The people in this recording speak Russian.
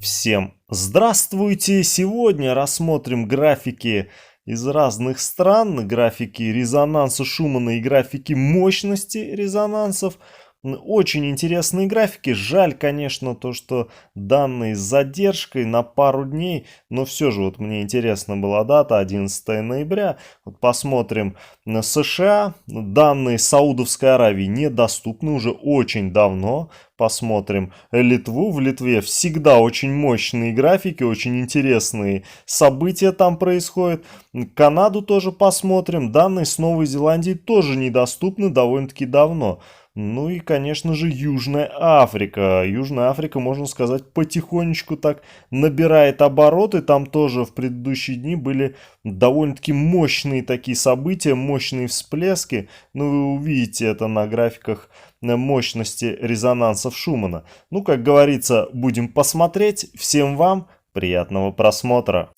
Всем здравствуйте! Сегодня рассмотрим графики из разных стран, графики резонанса Шумана и графики мощности резонансов. Очень интересные графики. Жаль, конечно, то, что данные с задержкой на пару дней, но все же вот мне интересна была дата 11 ноября. Вот посмотрим на США. Данные Саудовской Аравии недоступны уже очень давно. Посмотрим Литву. В Литве всегда очень мощные графики, очень интересные события там происходят. Канаду тоже посмотрим. Данные с Новой Зеландии тоже недоступны довольно-таки давно. Ну и, конечно же, Южная Африка. Южная Африка, можно сказать, потихонечку так набирает обороты. Там тоже в предыдущие дни были довольно-таки мощные такие события, мощные всплески. Ну, вы увидите это на графиках мощности резонансов Шумана. Ну, как говорится, будем посмотреть. Всем вам приятного просмотра.